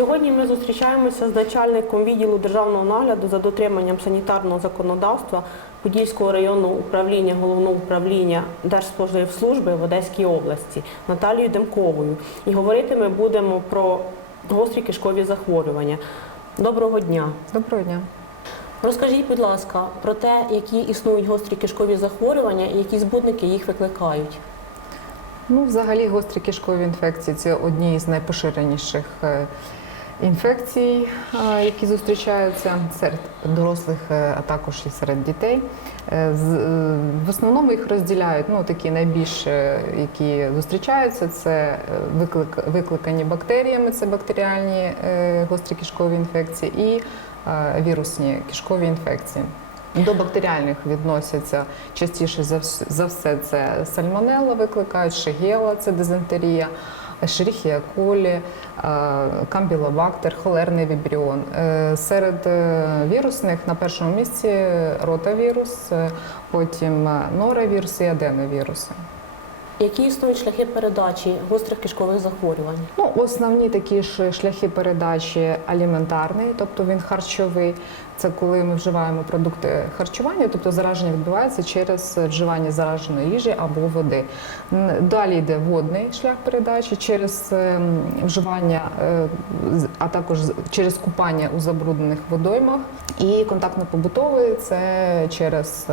Сьогодні ми зустрічаємося з начальником відділу державного нагляду за дотриманням санітарного законодавства Подільського районного управління головного управління Держспоживслужби в Одеській області Наталією Демковою. І говорити ми будемо про гострі кишкові захворювання. Доброго дня! Доброго дня. Розкажіть, будь ласка, про те, які існують гострі кишкові захворювання і які збудники їх викликають. Ну, взагалі, гострі кишкові інфекції це одні із найпоширеніших е, інфекцій, е, які зустрічаються серед дорослих, е, а також і серед дітей. Е, В основному їх розділяють ну, такі найбільш, які зустрічаються, це виклик, викликані бактеріями, це бактеріальні гострі кишкові інфекції і вірусні кишкові інфекції. До бактеріальних відносяться частіше за все це сальмонелла викликають, шигела, це дизентерія, шеріхія колі, е, камбілобактер, холерний вібріон. Е, Серед е, вірусних на першому місці ротавірус, потім норовірус і аденовіруси. Які існують шляхи передачі гострих кишкових захворювань? Ну, основні такі ж шляхи передачі аліментарний, тобто він харчовий. Це коли ми вживаємо продукти харчування, тобто зараження відбувається через вживання зараженої їжі або води. Далі йде водний шлях передачі через ем, вживання, е, а також через купання у забруднених водоймах. І контактно-побутовий це через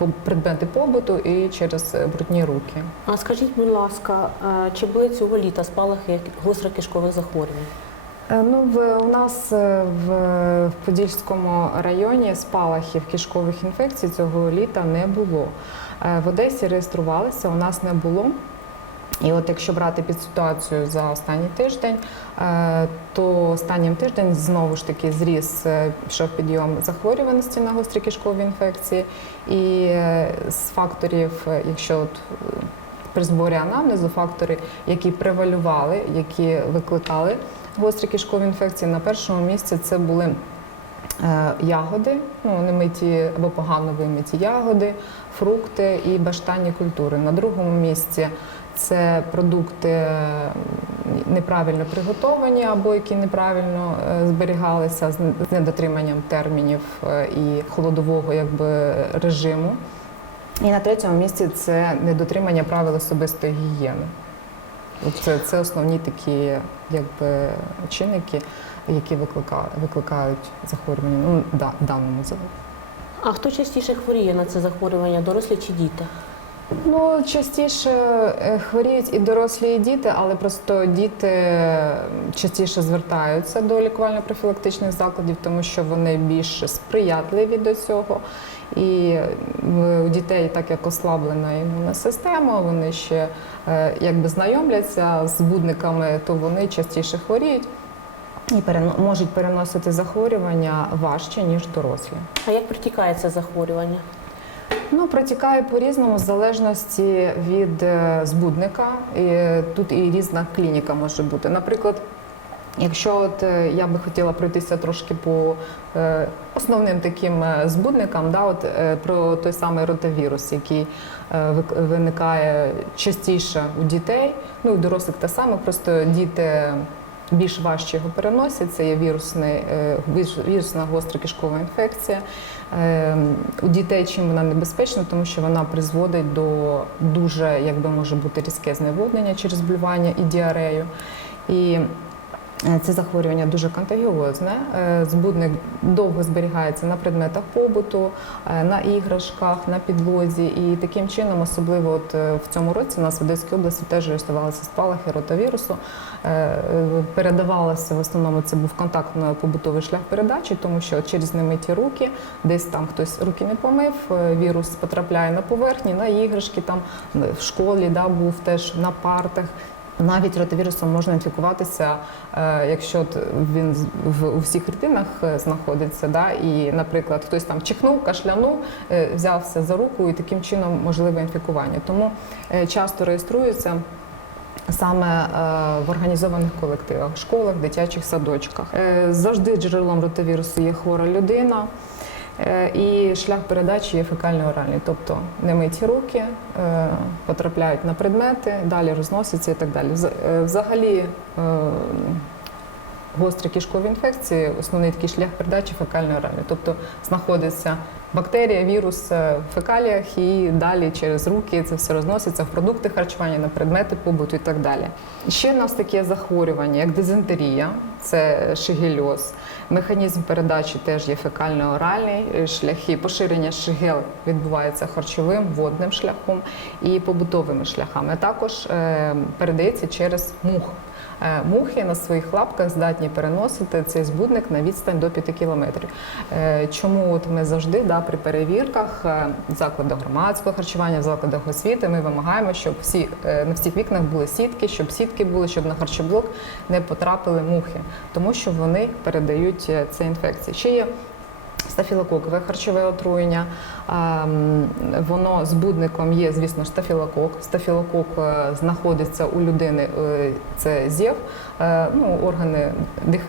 ем, предмети побуту і через брудні руки. А скажіть, будь ласка, е, чи були цього літа спалахи гострих кишкових захворювань? Е, Ну, в, у нас е, в, Подільському районі спалахів кишкових інфекцій цього літа не було. Е, В Одесі реєструвалися, у нас не було. І от якщо брати під ситуацію за останній тиждень, то останнім тиждень знову ж таки зріс пішов підйом захворюваності на гострі кишкові інфекції. І з факторів, якщо от при зборі анамнезу, фактори, які превалювали, які викликали гострі кишкові інфекції, на першому місці це були е, ягоди, ну, немиті або погано вимиті ягоди, фрукти і баштанні культури. На другому місці це продукти е, неправильно приготовані або які неправильно е, зберігалися з недотриманням термінів і холодового якби, режиму. І на третьому місці це недотримання правил особистої гігієни. Це, це основні такі якби, чинники, які викликають, викликають захворювання ну, да, даному заводу. А хто частіше хворіє на це захворювання, дорослі чи діти? Ну, частіше е, хворіють і дорослі, і діти, але просто діти частіше звертаються до лікувально-профілактичних закладів, тому що вони більш сприятливі до цього. І у дітей, так як ослаблена імунна система, вони ще е, якби знайомляться з будниками, то вони частіше хворіють і перено- можуть переносити захворювання важче, ніж дорослі. А як протікає це захворювання? Ну, протікає по-різному, в залежності від е, збудника. І тут і різна клініка може бути. Наприклад, якщо от е, я би хотіла пройтися трошки по е, основним таким збудникам, да, от, про той самий ротавірус, який виникає частіше у дітей, ну і дорослих те саме, просто діти. Більш важче його переносять, це є вірусний, е, вірусна гостра кишкова інфекція. Е, У дітей чим вона небезпечна, тому що вона призводить до дуже, якби може бути різке зневоднення через блювання і діарею. І це захворювання дуже контагіозне. Е, Збудник довго зберігається на предметах побуту, е, на іграшках, на підлозі. І таким чином, особливо от е, в цьому році, у нас в Одеській області теж реєструвалися спалахи ротавірусу. Е, е, Передавалося в основному це був контактно-побутовий шлях передачі, тому що через немиті руки, десь там хтось руки не помив, е, вірус потрапляє на поверхні, на іграшки, там е, в школі да, був теж на партах. Навіть ротавірусом можна інфікуватися, е, якщо він в у всіх клітинах е, знаходиться, да, і, наприклад, хтось там чихнув, кашлянув, е, взявся за руку, і таким чином можливе інфікування. Тому часто реєструються саме в організованих колективах, школах, дитячих садочках. Завжди джерелом ротавірусу є хвора людина. Е, І шлях передачі є фекально-оральний, тобто немиті руки е, потрапляють на предмети, далі розносяться і так далі. Е, Взагалі гострі кишкові інфекції, основний такий шлях передачі фекальної рани. Тобто знаходиться бактерія, вірус е, в фекаліях і далі через руки це все розноситься в продукти харчування, на предмети побуту і так далі. Ще у нас таке захворювання, як дизентерія, це шигельоз. Механізм передачі теж є фекально-оральний е, шляхи. Поширення шигел відбувається харчовим, водним шляхом і побутовими шляхами. А також е, передається через мух. Е, Мухи на своїх лапках здатні переносити цей збудник на відстань до 5 кілометрів. Е, Чому от ми завжди да, при перевірках е, в закладах громадського харчування, в закладах освіти ми вимагаємо, щоб всі на всіх вікнах були сітки, щоб сітки були, щоб на харчоблок не потрапили мухи, тому що вони передають це інфекції. Ще є Стафілококове харчове отруєння. Воно збудником є, звісно, стафілокок. Стафілокок е, знаходиться у людини, е, це зєв, е, ну, органи дих,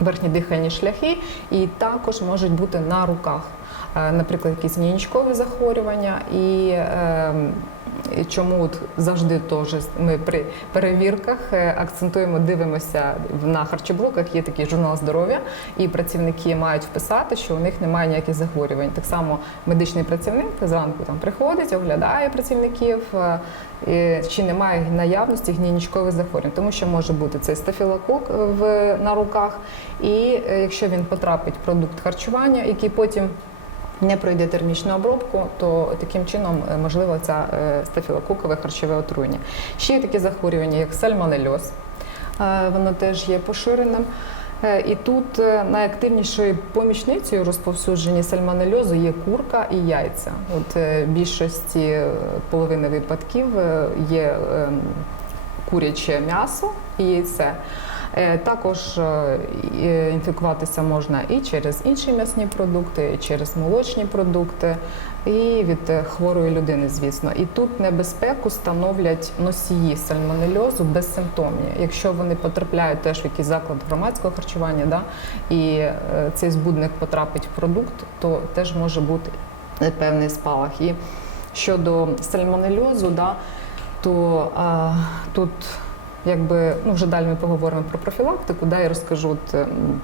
верхні дихальні шляхи, і також можуть бути на руках. Наприклад, якісь нінічкові захворювання, і чому от завжди теж ми при перевірках е, акцентуємо, дивимося на харчоблоках. Є такий журнал здоров'я, і працівники мають вписати, що у них немає ніяких захворювань. Так само медичний працівник зранку там приходить, оглядає працівників, е, чи немає наявності гнійничкових захворювань, тому що може бути цей стафілокок в на руках, і е, якщо він потрапить в продукт харчування, який потім не пройде термічну обробку, то таким чином е, можливо це стафілококове харчове отруєння. Ще є такі захворювання, як сальмонельоз. Е, Воно теж є поширеним. Е, І тут найактивнішою помічницею розповсюдження сальмонельозу є курка і яйця. От більшості половини випадків є ем, куряче м'ясо і яйце. Е, Також е, е, інфікуватися можна і через інші м'ясні продукти, і через молочні продукти, і від хворої людини, звісно. І тут небезпеку становлять носії сальмонельозу безсимптомні. Якщо вони потрапляють теж в якийсь заклад громадського харчування, да, і цей збудник потрапить в продукт, то теж може бути певний спалах. І щодо сальмонельозу, да, то а, тут якби ну вже далі ми поговоримо про профілактику, да, я розкажу от, ем,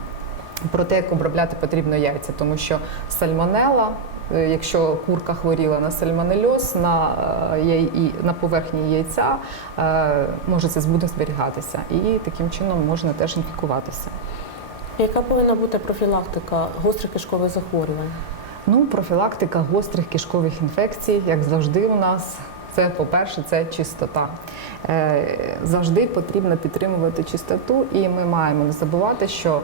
про те, як обробляти потрібно яйця, тому що сальмонела. е, Якщо курка хворіла на сальмонельоз, на, е, на поверхні яйця е, може це збудник зберігатися, і таким чином можна теж інфікуватися. Яка повинна бути профілактика гострих кишкових захворювань? Ну, профілактика гострих кишкових інфекцій, як завжди, у нас це, по-перше, це чистота. Е, Завжди потрібно підтримувати чистоту, і ми маємо не забувати, що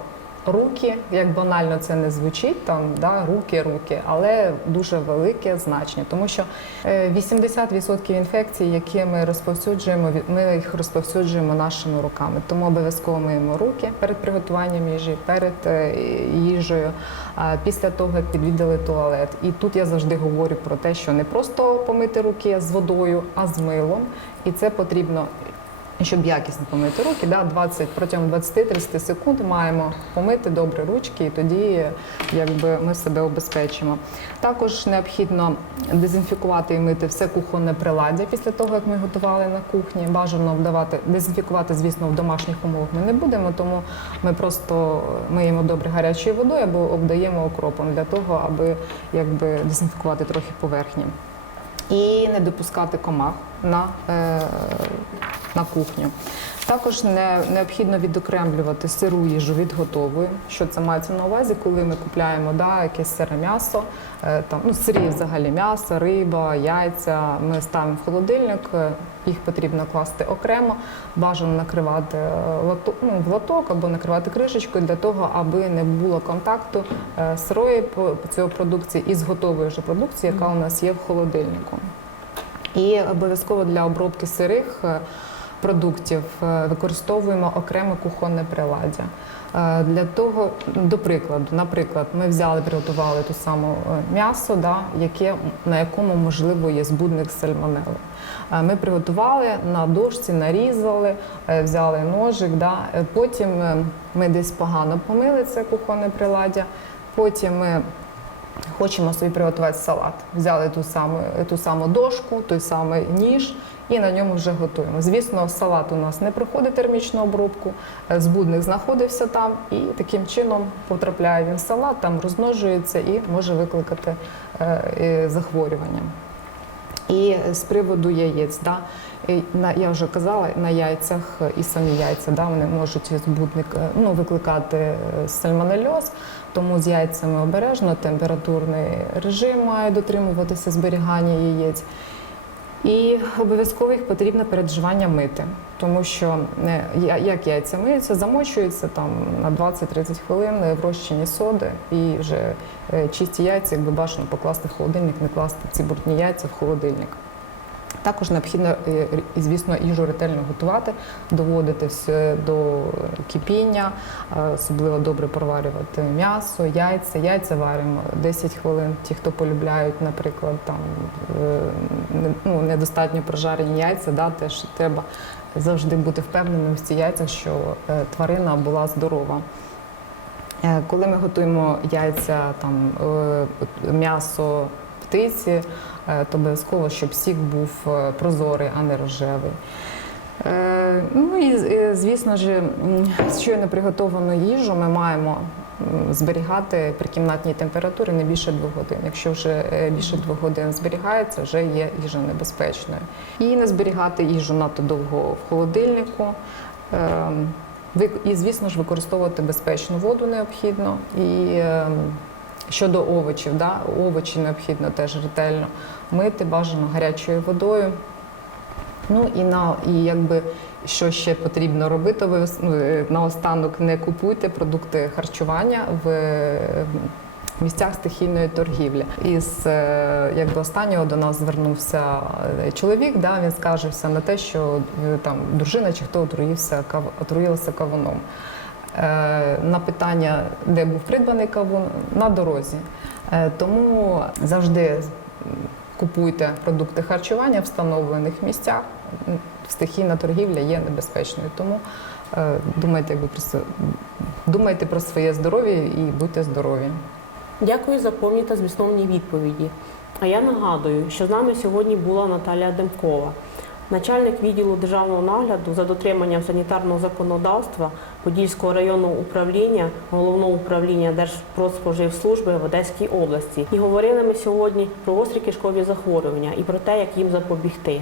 руки, як банально це не звучить, там да, руки, руки, але дуже велике значення, тому що е, 80% інфекцій, які ми розповсюджуємо, ми їх розповсюджуємо нашими руками. Тому обов'язково миємо руки перед приготуванням їжі, перед е, їжею, після того, як підвідали туалет. І тут я завжди говорю про те, що не просто помити руки з водою, а з милом. І це потрібно. Щоб якісно помити руки, да, 20, протягом 20-30 секунд маємо помити добре ручки, і тоді якби, ми себе обезпечимо. Також необхідно дезінфікувати і мити все кухонне приладдя після того, як ми готували на кухні. Бажано вдавати дезінфікувати, звісно, в домашніх умовах ми не будемо, тому ми просто миємо добре гарячою водою або обдаємо окропом для того, аби якби дезінфікувати трохи поверхні. І не допускати комах на, е, на кухню. Також не, необхідно відокремлювати сиру їжу від готової. Що це мається на увазі, коли ми купляємо да, якесь сире м'ясо, е, там, ну, сирі взагалі м'ясо, риба, яйця. Ми ставимо в холодильник, е, їх потрібно класти окремо, бажано накривати е, ну, в лоток або накривати кришечкою для того, аби не було контакту сирої цього продукції із готовою ж продукції, яка у нас є в холодильнику. І обов'язково для обробки сирих е, продуктів е, використовуємо окреме кухонне приладдя. Е, Для того, до прикладу, наприклад, ми взяли, приготували ту саму м'ясо, да, яке, на якому можливо є збудник сальмонели. Ми приготували на дошці, нарізали, взяли ножик. Да, потім ми десь погано помили це кухонне приладдя. Потім ми Хочемо собі приготувати салат. Взяли ту саму, ту саму дошку, той самий ніж і на ньому вже готуємо. Звісно, салат у нас не проходить термічну обробку, е, збудник знаходився там і таким чином потрапляє він в салат, там розмножується і може викликати е, захворювання. І з приводу яєць, да, я вже казала, на яйцях і самі яйця, да, вони можуть збудник е, ну, викликати сальмонельоз, тому з яйцями обережно, температурний режим має дотримуватися зберігання яєць. І обов'язково їх потрібно перед вживанням мити, тому що е, як яйця миються, замочуються там на 20-30 хвилин в розчині соди, і вже е, чисті яйця, якби бажано покласти в холодильник, не класти ці брудні яйця в холодильник. Також необхідно, е, звісно, їжу ретельно готувати, доводити все до кипіння, особливо добре проварювати м'ясо, яйця. Яйця варимо 10 хвилин. Ті, хто полюбляють, наприклад, там е, ну, недостатньо прожарені яйця, да, теж треба завжди бути впевненим в цих яйцях, що е, тварина була здорова. Коли ми готуємо яйця, там м'ясо птиці, е, то обов'язково, щоб сік був е, прозорий, а не рожевий. Е, Ну і звісно ж, щойно приготовану їжу ми маємо зберігати при кімнатній температурі не більше двох годин. Якщо вже більше двох годин зберігається, вже є їжа небезпечною. І не зберігати їжу надто довго в холодильнику. Ем, І, звісно ж, використовувати безпечну воду необхідно. І ем, щодо овочів, да, овочі необхідно теж ретельно мити, бажано гарячою водою. Ну і на і якби що ще потрібно робити, ви ну, е, наостанок не купуйте продукти харчування в місцях стихійної торгівлі. Із е, якби останнього до нас звернувся е, чоловік. Да, він скаржився на те, що там дружина чи хто отруївся отруїлася кавуном. Е, На питання, де був придбаний кавун, на дорозі. Е, Тому завжди купуйте продукти харчування в встановлених місцях. Стихійна торгівля є небезпечною. Тому е, думайте, якби про думайте про своє здоров'я і будьте здорові. Дякую за повні та змістовні відповіді. А я нагадую, що з нами сьогодні була Наталія Демкова, начальник відділу державного нагляду за дотриманням санітарного законодавства Подільського районного управління головного управління Держпродспоживслужби в Одеській області. І говорили ми сьогодні про гострі кишкові захворювання і про те, як їм запобігти.